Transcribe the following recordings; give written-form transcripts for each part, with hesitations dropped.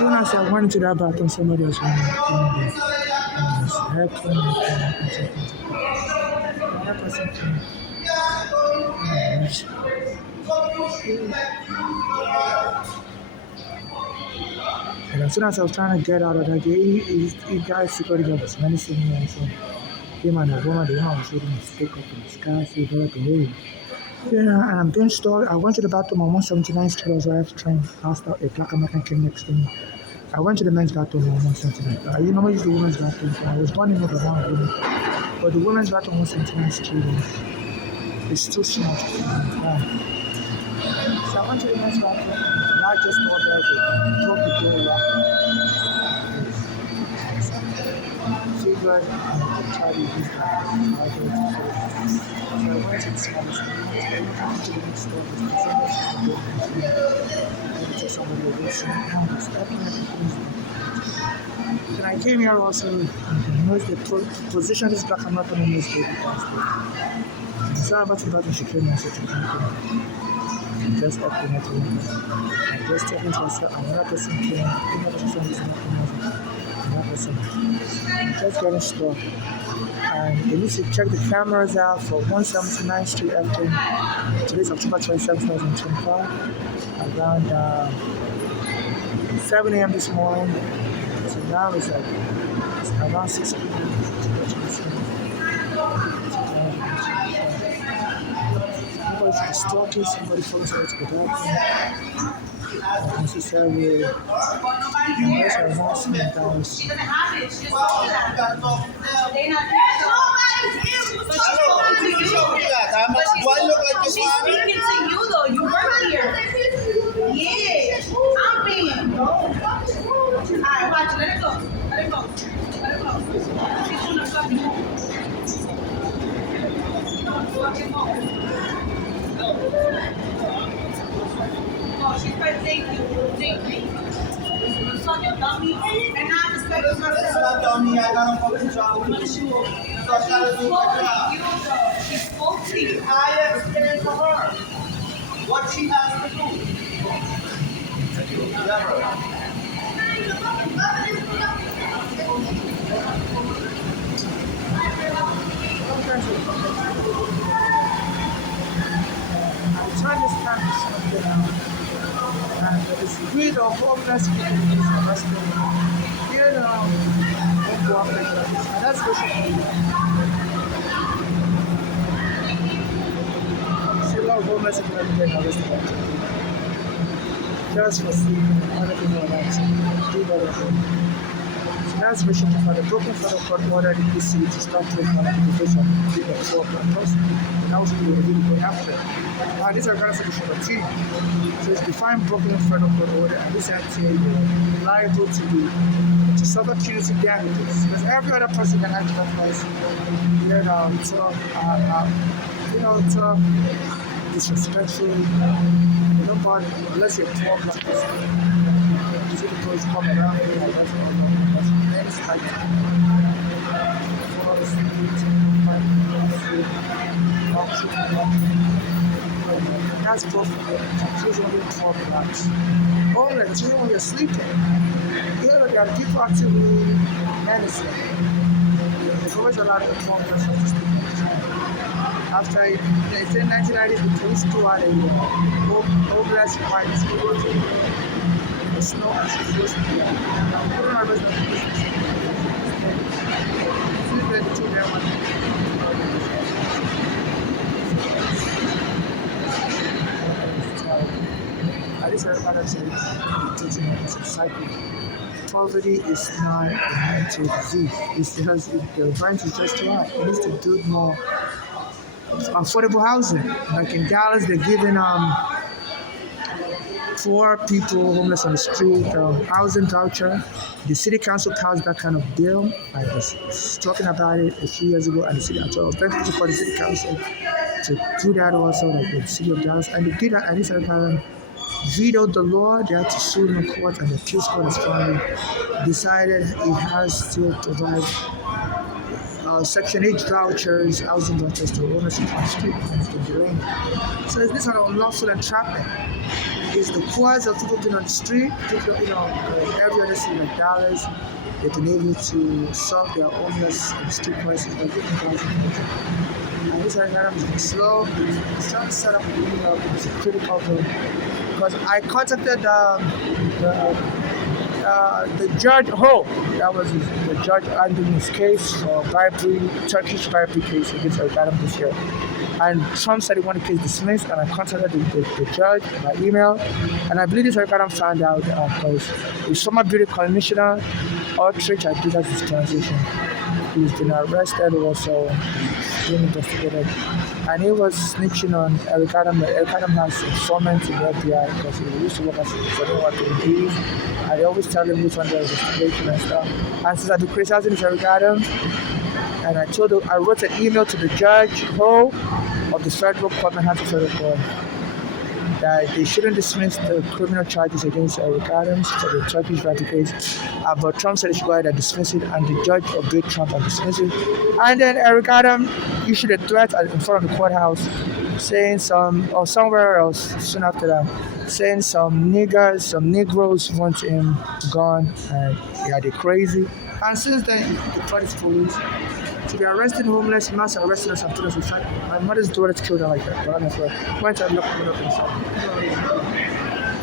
soon as I went into that bathroom, somebody else went in there. And this hair came another person came. And as soon as I was trying to get out of that gate, he guys security guard was menacing me and so him and a woman, the woman was holding a stick up in the sky, so he got the way. Yeah, and I'm being stalked. I went to the bathroom on 179th Street. I was right after train. Passed out. A black American came next to me. I went to the men's bathroom on 179th. I normally use the women's bathroom. So I was wondering what around women. But the women's bathroom on 179th Street is too small to fit in. So I went to the men's bathroom. And I just thought that they broke the door lock. Figured I could try to use that. I go to the so I went to the smallest one. I went to the next store. There's somebody over and I came here also. The position is black. I'm not going to use it. So about the button, she came and said, just up in it. I just took into myself. Another person came. Another person is not another person. Just getting stuck. And they need to check the cameras out for 179th Street after today's October 27, 2025, around 7 a.m. this morning. So now it's around 6 p.m. Somebody's stalking, somebody follows her to the bathroom. I see several harassment dollars. She's speaking to you though. You work here. Yeah. I'm being. Alright, watch. Let it go. Let it go. Let it go. She's doing a fucking Oh, she's trying thank you. Thank you. Son, you dummy. And I respect you. That's not dummy. I got a fucking job with you. So I gotta do my job. She spoke to you. I explained to her what she has to do. Never. I tried this time to something out. And it's greed of homeless people is arrested. Here now, don't go up like this. And that's social media. See a lot of homeless people getting arrested. Just for sleeping, other people are like, do better things. So that's mission for the broken federal court ordered the PC to start taking on application of the 4 plus. And that was what we were really going after. These are kind of solution for team. So it's defined broken federal court order, and this entity is liable to suffer punitive damages. Because every other person can act that place, disrespectful. Nobody, unless you're poor black person, you see the police come around here, and that's any type that's both usually poor blacks. Only when you're sleeping, there are people actively menacing. There's always a lot of poor blacks to sleep. After they say 1990s, the police go out and homeless whites the snow and she feels at least everybody says it's a cycle. Poverty is not a mental disease. It's because the rent is just right. It needs to build more affordable housing. Like in Dallas, they're giving poor people homeless on the street housing voucher. The city council passed that kind of bill. I was talking about it a few years ago, and the city council. I was thankful for the city council to do that also, like the city of Dallas, and they did that. And this vetoed the law. They had to sue them in court, and the appeals court has finally decided it has to provide Section 8 vouchers, housing vouchers to owners of the street. So this is an unlawful entrapment. It's the poorest of people being on the street, people, every other city like Dallas, they've been able to solve their homeless and street crisis by giving guys information. And this Ariana has been slow. It's trying to set up an email. It's a critical thing. Because I contacted the judge Ho, that was the judge handling his case for Turkish bribery case against Eric Adams this year. And Trump said he wanted the case dismissed, and I contacted the judge by email. And I believe this Eric Adams found out because the Summer Beauty Commissioner, Aldrich, I think that's his transition. He's been arrested, also being investigated. And he was snitching on Eric Adams. Eric Adams has informants in the FBI because he used to work for them at the police. And they always tell him which one they're investigating and stuff. And since I've been criticizing Eric Adams, and I wrote an email to the judge Ho of the federal court, Manhattan Federal Court, that they shouldn't dismiss the criminal charges against Eric Adams for the Turkish bribery case. But Trump said they should go ahead and dismiss it, and the judge obeyed Trump and dismissed it. And then Eric Adams issued a threat in front of the courthouse, saying somewhere else soon after that, saying some Negroes want him gone, and they're crazy. And since then, the Turkish police to be arresting homeless, mass arresting us and put us inside. My mother's daughter killed her like that. But I'm sorry. Went and locked me up inside.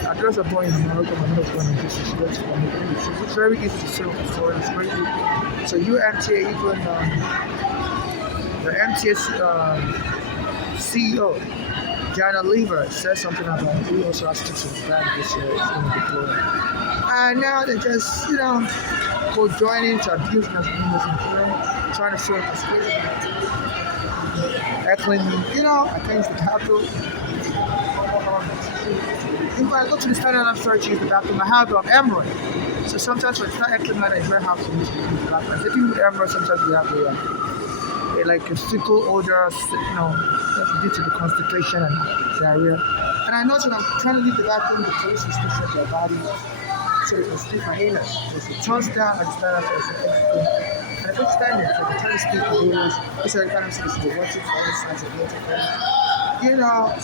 I dressed a boy in Morocco, my mother's born in DC. She works for me. So it's very easy to sell for it's very easy. So UMTA, even the MTA CEO, Jana Lever, said something about it. He also has to brand this year. It's going to be good. And now they just, co-joining to abuse us, trying to show us crazy. Heckling me, against the Capitol. If I go to the Standard Up Church, use the bathroom, I have emerald. So sometimes when it's not heckling matter, it's very hard to use the bathroom. If you use emerald, sometimes we have like a fecal odor, due to the constipation and diarrhea. And I noticed when I'm trying to leave the bathroom, the police will still shut their body. So it was still my anus. So it turns down and stand up as an exit. And I don't stand there, so I try to speak to viewers. It's like kind of says the watching for all sides of water. So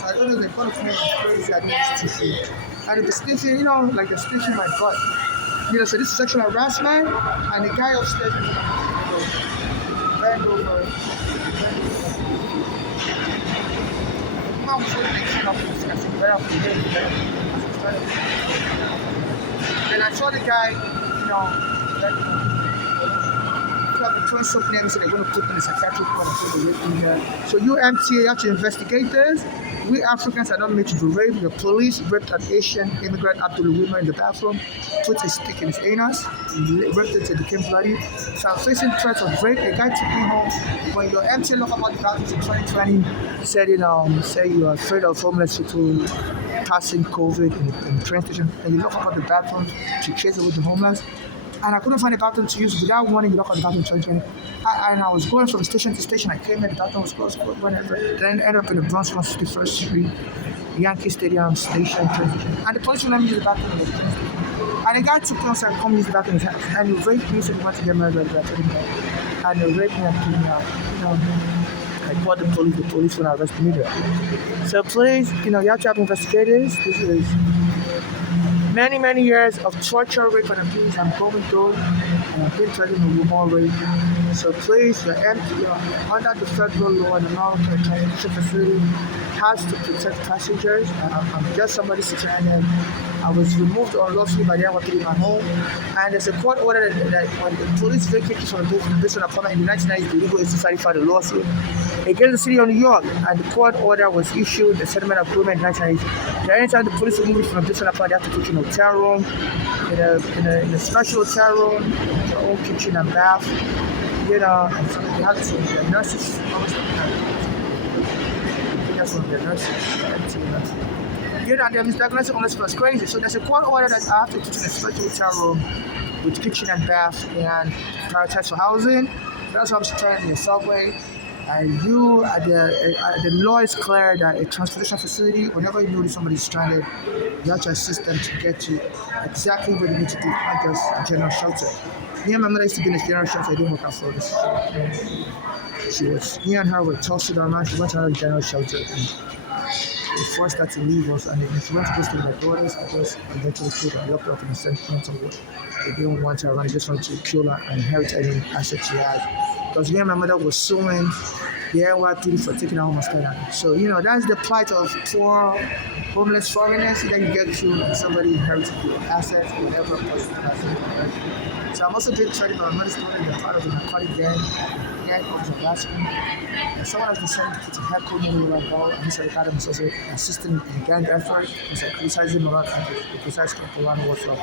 I don't know, they call it crazy, I didn't to see. And the station, like the station in my butt. So this is sexual harassment, and the guy upstairs bend over. I'm so mixing up this, I said, better off the day, and I saw the guy, throwing something and said they're going to put in a psychiatric court and so UMTA had to investigate this. We Africans are not made to be raped. The police raped an Asian immigrant Abdul Wimmer in the bathroom, put a stick in his anus, raped it till it became bloody. So I'm facing threats of rape. A guy took me home. When your MTA look about the bathrooms in 2020 said, say you are afraid of homeless people passing COVID in the train station, and you look about the bathroom to chase away the homeless. And I couldn't find a bathroom to use without wanting to look at the bathroom in 2020. And I was going from station to station. I came in, the bathroom was closed, whatever. Then ended up in the Bronx 161st Street, Yankee Stadium station, train station. And the police would let me use the bathroom in the train station. And the guy took me outside and come use the bathroom in his house. And he raped me, so he wanted to get married. I told him that. And they raped me and threw me out. I called the police when I arrested me there. So please, you have to have investigators. This is many, many years of torture, rape, and abuse I'm going through, and I've been threatened with more rape. So please, under the federal law and the law, the transportation facility has to protect passengers. I'm just somebody sitting there. I was removed unlawfully by the NYPD in my home, and there's a court order that when the police vacated from the based on apartment in the 1990s, the legal aid society filed a lawsuit against the city of New York, and the court order was issued, the settlement agreement in 1990s. Anytime the police remove it from the based on apartment, they have to put you in a hotel room, in a special hotel room, your own kitchen and bath, and so they have to, the nurses, that's one of the nurses, and they're misdiagnosing homeless people. It's crazy. So there's a court order that I have to put in a special hotel room with kitchen and bath and prioritize for housing. That's why I'm staying in the subway. And the law is clear that a transportation facility, whenever you notice somebody stranded, you have to assist them to get to exactly where they need to be, not just a general shelter. Me and my mother used to be in a general shelter. I didn't work out for this. Me and her were tossed to the man. She went to another general shelter. they forced her to leave us, and if she went to go stay with my daughters, I just eventually killed her. I locked her up in the sentence of what they didn't want her around. They just wanted to kill her and inherit any assets she had. Because me and my mother was suing the NYPD for taking her home as Canada. So, that's the plight of poor, homeless foreigners. Then you get to somebody inherited your assets, whatever person has. So I'm also being threatened by my mother's daughter in the part of the narcotic gang of Alaska. And someone has decided to put a haircut on my ball, and Mr. Ricardo is also assisting in the gang effort. He's criticizing him a lot and he criticizes Capolano also.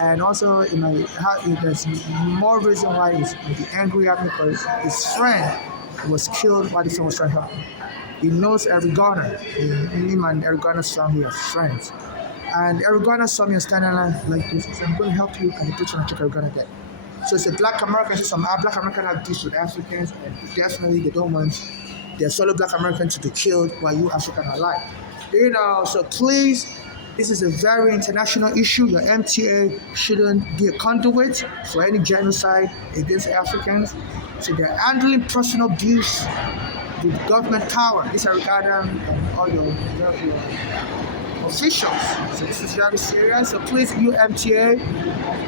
And also, there's more reason why he's angry at me because his friend was killed while the friend was trying to help him. He knows Eric Garner. Him and Eric Garner's family are friends. And Eric Garner saw me and standing like this. He said, I'm going to help you, and he put you on Eric Garner dead. So it's a black American. Some black Americans have deals with Africans, and definitely they don't want their fellow black Americans to be killed while you Africans are alive. So please, this is a very international issue. The MTA shouldn't be a conduit for any genocide against Africans. So they're handling personal abuse with government power. These are regarding all your officials. So this is very serious. So please, you MTA,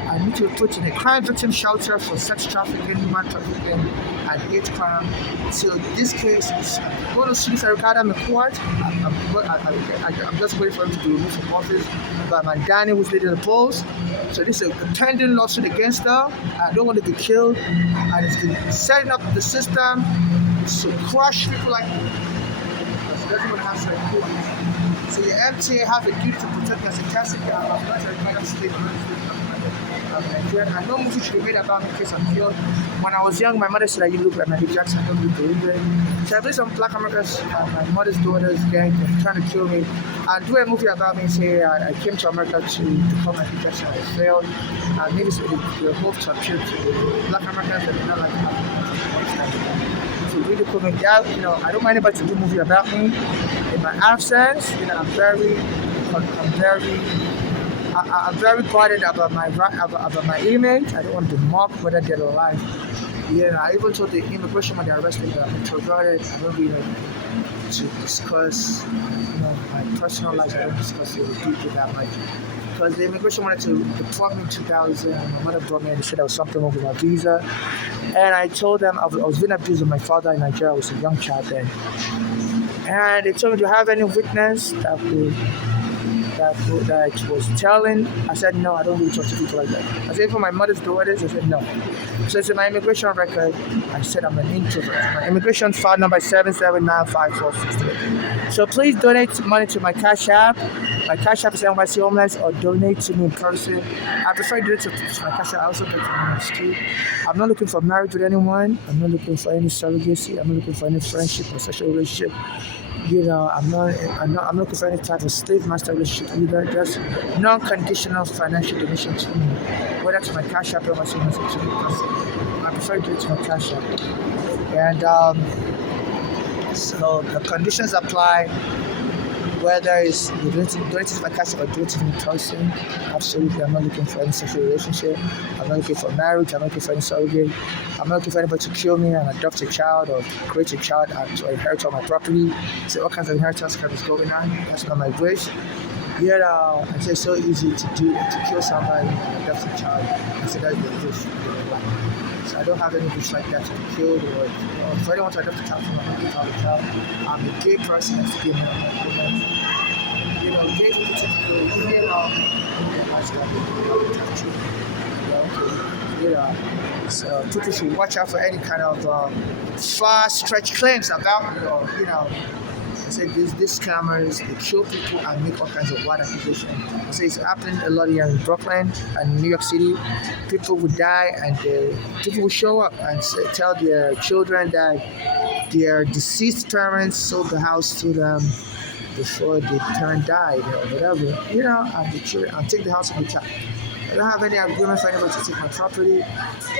I need to put in a crime victim shelter for sex trafficking, human trafficking, and hate crime. So this case is going to sue Mr. Ricardo in court. I'm just waiting for him to be removed from office by Mandani, who's leading the polls. So this is a pending lawsuit against her. I don't want to be killed, and it's been setting up the system to crush people like me. Because everyone has to report. So the MTA have a duty to protect us in case of and no movie should be made about me in case I'm killed. When I was young, my mother said, you look like Michael Jackson, don't look England. So I believe some black Americans, my mother's daughters, gang, trying to kill me. And do a movie about me, say I came to America to become Michael Jackson, I failed. And maybe the hope to appeal to black Americans that are not like Africans. So really put me down, I don't mind anybody to do a movie about me. In my absence, I'm very guarded about my image. I don't want to be mocked whether they're alive. I even told the immigration when they arrested me, I'm introverted. I don't really to discuss my personal life. I don't discuss it with people that much. Because the immigration wanted to deport me in 2000, and my mother brought me and they said there was something wrong with my visa. And I told them I was being abused with my father in Nigeria. I was a young child then. And they told me, do you have any witness that was telling? I said, no, I don't really talk to people like that. I said, for my mother's daughters, I said, no. So it's in my immigration record. I said I'm an introvert. My immigration file number 7795468. So please donate money to my Cash App. My Cash App is NYC Homeless, or donate to me in person. I prefer donate to my Cash App. I also get to me on the street. I'm not looking for marriage with anyone. I'm not looking for any surrogacy. I'm not looking for any friendship or sexual relationship. I'm not looking for any type of slave master relationship either. Just non-conditional financial donation to me, whether to my Cash App or my savings account. I prefer to do it to my Cash App. And so the conditions apply, whether it's donating to my Cash App or donating in person. Absolutely, I'm not looking for any sexual relationship. I'm not looking for marriage. I'm not looking for any surrogate. I'm not looking for anybody to kill me and adopt a child or create a child and to inherit all my property. So all kinds of inheritance crap is going on. That's not my wish. It's just so easy to kill somebody and adopt a child. I said that's the wish. So I don't have any wish like that to be killed or if I don't want to adopt a child from my child. I'm a gay person that's to give me gay people typically so people should watch out for any kind of far-stretched claims about me or I said these scammers, they kill people and make all kinds of wild accusations. I say it's happening a lot here in Brooklyn and New York City. People would die and people will show up and tell their children that their deceased parents sold the house to them before the parent died or whatever, and the children, I'll take the house and the child. I don't have any agreement for anybody to take my property.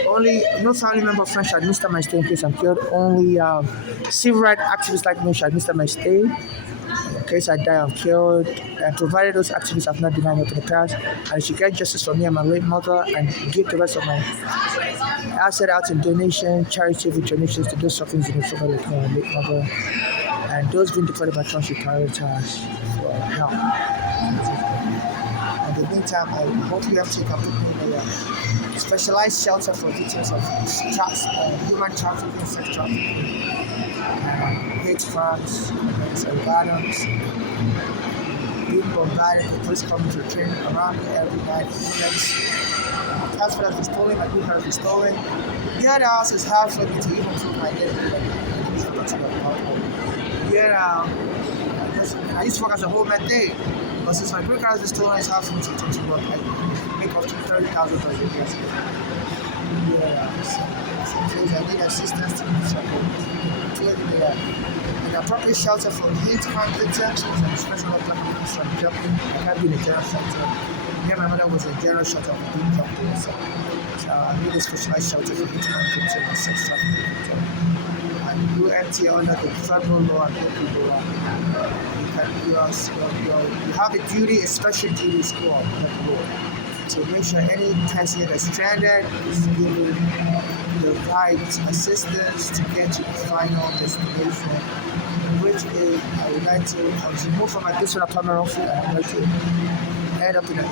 Only no family member or friend should administer my stay in case I'm killed. Only civil rights activists like me should administer my stay in case I die, I'm killed. And provided those activists have not denied me in the past, and should get justice for me and my late mother and give the rest of my asset out in donation, charity donations to those suffering in the family like my late mother. And those being deported by Trump should prioritize for help. In the meantime, I hope UMT can put me in a specialized shelter for victims of human trafficking, sex trafficking, hate crimes, and violence, being bombarded with police coming to train around me every night. Passport has been stolen, my blue card has been stolen. The other house is hard for me to even prove my identity. Yeah, I used to work as a whole man day. But since my green card is stolen, it's hard for me to work. I make up to $30,000 a year. Yeah, so I need assistance to do something. An appropriate shelter for hate crime victims and special documents from jumping. I can't be in a general shelter. Yeah, my mother was in a general shelter for being jumped. So I need a specialized shelter for hate crime victims and sex trafficking victims. UMT under the federal law and local law. You have a duty, a special duty score under the law to make sure any person that's stranded is given the right assistance to get to the final destination, which is I would like to move from my district apartment office and I'd like to end up in an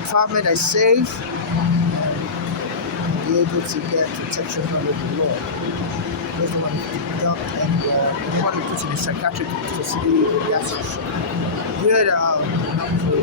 apartment that's safe and be able to get protection under the law. There's no one to dump anywhere. Anyone who puts in a psychiatric facility or gas station. Here, not for